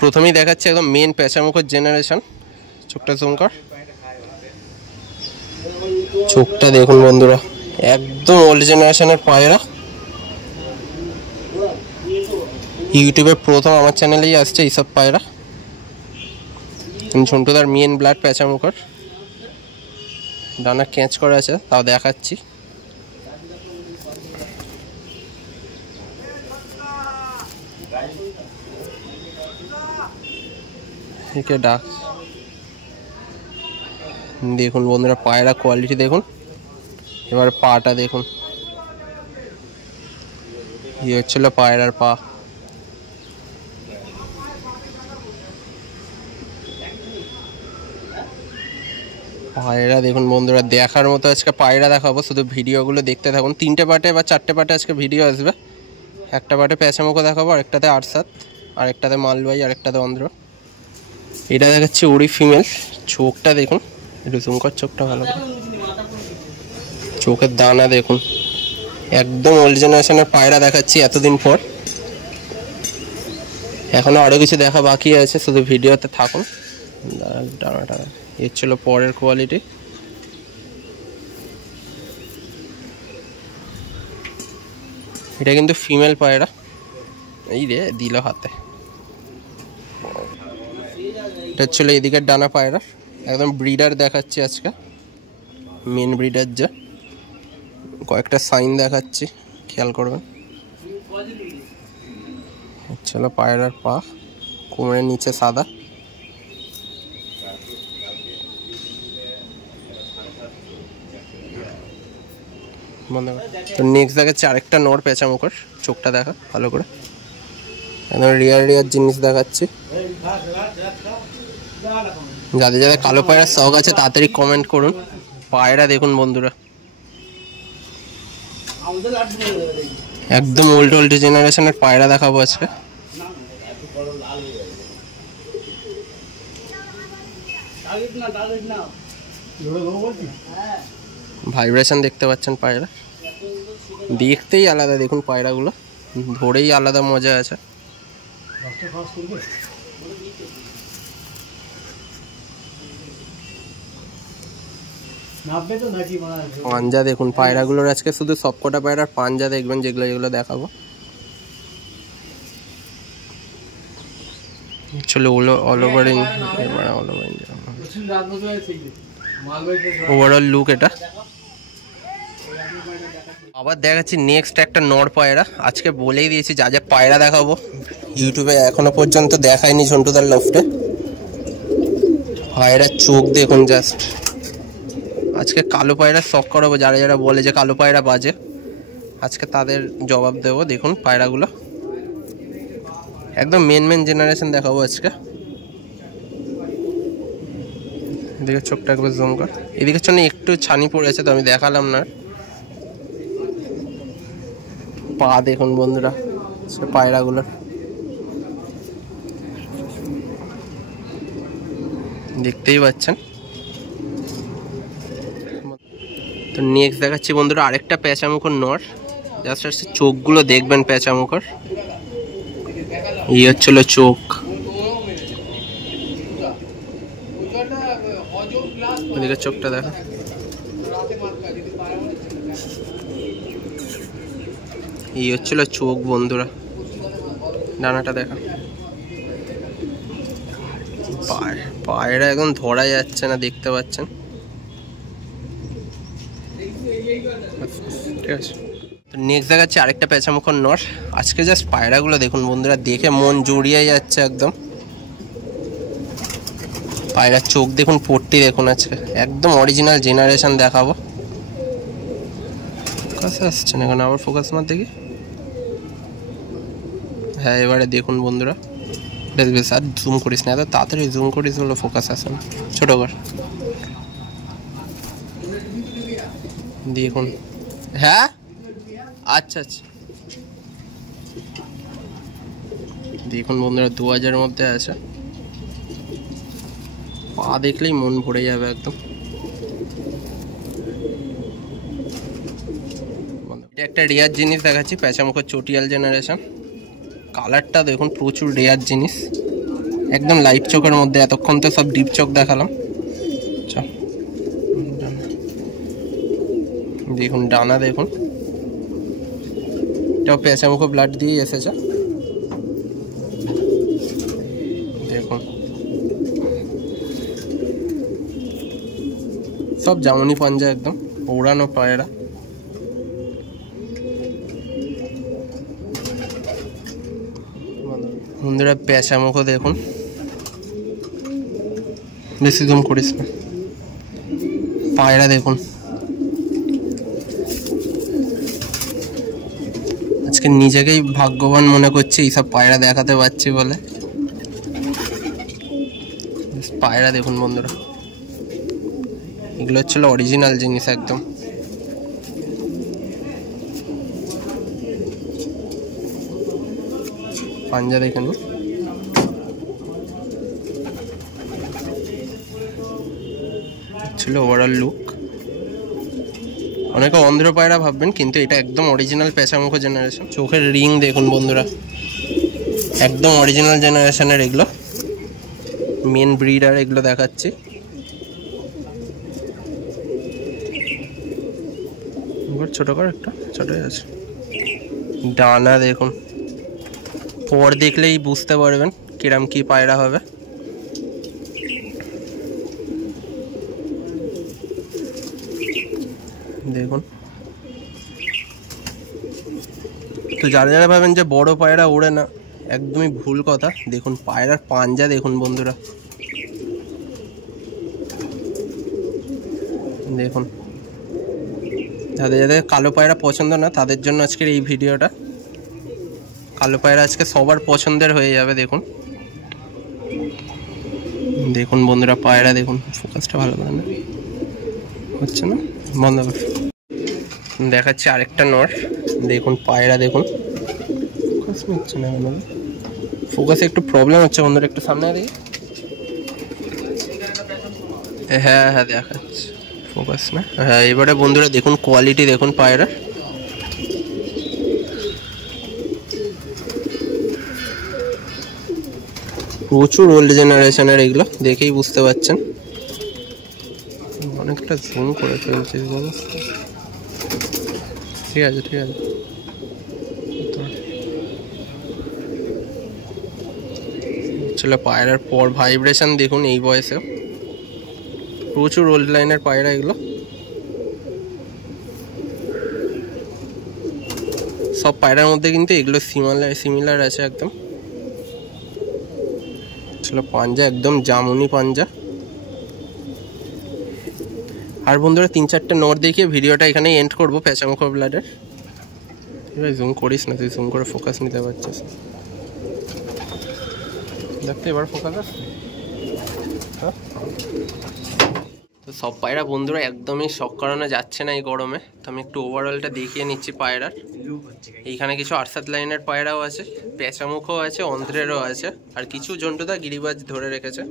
প্রথমেই দেখাচ্ছি একদম মেন পেঁচামুখের জেনারেশন। চোখটা জুম কর, চোখটা দেখুন বন্ধুরা, একদম ওল্ড জেনারেশনের পায়রা। ইউটিউবে প্রথম আমার চ্যানেলেই আসছে এইসব পায়রা। ঝন্টুদার মেন ব্লাড পেঁচামুখের, ডানা ক্যাচ করা আছে, তাও দেখাচ্ছি। ডাক দেখুন বন্ধুরা, পায়রা কোয়ালিটি দেখুন। এবার পাটা দেখুন, এই হচ্ছিল পায়রার পা। পায়রা দেখুন বন্ধুরা, দেখার মতো আজকে পায়রা দেখাবো, শুধু ভিডিওগুলো দেখতে থাকুন। 3টে পার্টে বা 4টে পার্টে আজকে ভিডিও আসবে। একটা পার্টে পেঁচামুখো দেখাবো, আরেকটাতে আরসাত, আরেকটাতে মালবাই, আরেকটাতে অন্ধ্র। এটা দেখাচ্ছি উড়ি ফিমেল। চোখটা দেখুন, একটু জুম কর চোখটা ভালো করে। চোখের দানা দেখুন, একদম ওল্ড জেনারেশনের পায়রা দেখাচ্ছি এতদিন পর। এখনো আরও কিছু দেখা বাকি আছে, শুধু ভিডিওতে থাকুন। ডানাটা এর ছিল পরের কোয়ালিটি। এটা কিন্তু ফিমেল পায়রা। এই রে দিল হাতে। এটা ছিল এদিকের ডানা পায়রা, একদম ব্রিডার দেখাচ্ছি আজকে, মেন ব্রিডার যা। কয়েকটা সাইন দেখাচ্ছি, খেয়াল করবেন। চলো পায়রার পা, কোমরের নিচে সাদা। তো নেক্সট দেখাচ্ছি আরেকটা নর পেঁচামুখের। চোখটা দেখা ভালো করে, একদম রিয়ার জিনিস দেখাচ্ছি। যাদের যাদের কালো পায়রার শখ আছে তাড়াতাড়ি কমেন্ট করুন। পায়রা দেখুন বন্ধুরা, একদম ওল্ড জেনারেশনের পায়রা দেখাবো আজকে। ভাইব্রেশন দেখতে পাচ্ছেন পায়রা, দেখতেই আলাদা। দেখুন পায়রাগুলো ধরেই আলাদা মজা আছে। পাঞ্জা দেখুন পায়রাগুলোর আজকে, শুধু সবকটা পায়রার পাঞ্জা দেখবেন, যেগুলো যেগুলো দেখাবো। চলো অল ওভার ওভারঅল লুক এটা। আবার দেখাচ্ছি নেক্সট একটা নর পায়রা। আজকে বলেই দিয়েছি যা যা পায়রা দেখাবো ইউটিউবে এখনো পর্যন্ত দেখায়নি ঝন্টুদার লফটে। পায়রার চোখ দেখুন জাস্ট। আজকে কালো পায়রা শখ করাবো, যারা যারা বলে যে কালো পায়রা বাজে, আজকে তাদের জবাব দেবো। দেখুন পায়রাগুলো একদম মেন জেনারেশন দেখাবো আজকে। এদিকে চোখটা একবার জুম কর, এদিকের জন্য একটু ছানি পড়েছে তো আমি দেখালাম না। পা দেখুন বন্ধুরা পায়রাগুলোর, দেখতেই পাচ্ছেন। তো নেক্সট দেখাচ্ছি বন্ধুরা আরেকটা পেঁচামুখোর নর। জাস্ট আসছে চোখগুলো দেখবেন পেঁচামুখোর, এই হচ্ছিল চোখ। ওদিকে চোখটা দেখা, এই হচ্ছিল চোখ বন্ধুরা। ডানাটা দেখা, পায়রা এখন ধরা যাচ্ছে না, দেখতে পাচ্ছেন। ঠিক আছে, তো নেক্সট দেখাচ্ছি আরেকটা পেঁচামুখোর নর। আজকে জাস্ট পায়রাগুলো দেখুন বন্ধুরা, দেখে মন জুড়িয়ে যাচ্ছে একদম। পায়রার চোখ দেখুন, পট্টি দেখুন, আজকে একদম অরিজিনাল জেনারেশন দেখাবো। ফোকাস আসছে না এখন, আবার ফোকাস মার দেখি। হ্যাঁ এবারে দেখুন বন্ধুরা, বেশ আর জুম করিস না, এত তাড়াতাড়ি জুম করিস বলে ফোকাস আসে না। ছোটো কর, দেখুন। হ্যাঁ আচ্ছা আচ্ছা, দেখুন বন্ধুরা 2000-এর মধ্যে আছে। পা দেখলেই মন ভরে যাবে একদম। এটা একটা রেয়ার জিনিস দেখাচ্ছি, পেঁচামুখোর চটিয়াল জেনারেশন। কালারটা দেখুন, প্রচুর রেয়ার জিনিস। একদম লাইট চোখের মধ্যে। এতক্ষণ তো সব ডিপ চোখ দেখালাম। দেখুন ডানা, দেখুন এটাও পেঁচামুখো ব্লাড দিয়ে এসেছে। দেখুন সব জামুনি পাঞ্জা, একদম ওড়ানো পায়রা। বন্ধুরা পেঁচামুখো দেখুন, বেশি জুম করিস না। পায়রা দেখুন, আজকে নিজেকেই ভাগ্যবান মনে করছি এইসব পায়রা দেখাতে পারছি বলে। পায়রা দেখুন বন্ধুরা, এগুলো হচ্ছিল অরিজিনাল জিনিস একদম। পাঞ্জা দেখেন, ছিল ওভারঅল লুক। অনেকে অন্ধ্র পায়রা ভাববেন, কিন্তু এটা একদম অরিজিনাল পেঁচামুখো জেনারেশন। চোখের রিং দেখুন বন্ধুরা, একদম অরিজিনাল জেনারেশনের এগুলো, মেন ব্রিডার এগুলো দেখাচ্ছি। ছোট কর, একটা ছোটই আছে। ডানা দেখুন, পর দেখলেই বুঝতে পারবেন কিরম কি পায়রা হবে। দেখুন, তো যারা যারা ভাবেন যে বড় পায়রা ওড়ে না, একদমই ভুল কথা। দেখুন পায়রার পাঞ্জা দেখুন বন্ধুরা, দেখুন। যাদের যাদের কালো পায়রা পছন্দ না তাদের জন্য আজকের এই ভিডিওটা। কালো পায়রা আজকে সবার পছন্দের হয়ে যাবে। দেখুন দেখুন বন্ধুরা পায়রা দেখুন, ফোকাসটা ভালো করে না হচ্ছে না, বন্ধ কর। দেখাচ্ছি আরেকটা নর, দেখুন পায়রা দেখুন, ফোকাস হচ্ছে না, ফোকাসে একটু প্রবলেম হচ্ছে বন্ধুরা, একটু সামনে দেখি। হ্যাঁ হ্যাঁ দেখাচ্ছি, ফোকাস না। হ্যাঁ এবারে বন্ধুরা দেখুন কোয়ালিটি দেখুন পায়রা, প্রচুর ওল্ড জেনারেশনের এগুলো, দেখেই বুঝতে পারছেন। অনেকটা জুম করে ফেলছিস বলো, ঠিক আছে ঠিক আছে। চলো পায়রার পর ভাইব্রেশন দেখুন, এই বয়সে প্রচুর ওল্ড লাইনের পায়রা এগুলো। সব পায়রার মধ্যে কিন্তু এগুলো সিমিলার আছে একদম। চলো পাঞ্জা একদম জামুনি পাঞ্জা। আর বন্ধুরা 3-4টে নর দেখিয়ে ভিডিওটা এখানে এন্ড করবো পেঁচামুখো ব্লাডের। এবার জুম করিস না, তুই জুম করে ফোকাস নিতে পারছিস। দেখতে এবার ফোকাস আসছে। তো সব পায়রা বন্ধুরা একদমই শখ করানো যাচ্ছে না এই গরমে, তো আমি একটু ওভারঅলটা দেখিয়ে নিচ্ছি পায়রার। এইখানে কিছু আরসাদ লাইনের পায়রাও আছে, পেঁচামুখও আছে, অন্ধ্রেরও আছে, আর কিছু জন্টুদা গিরিবাজ ধরে রেখেছে।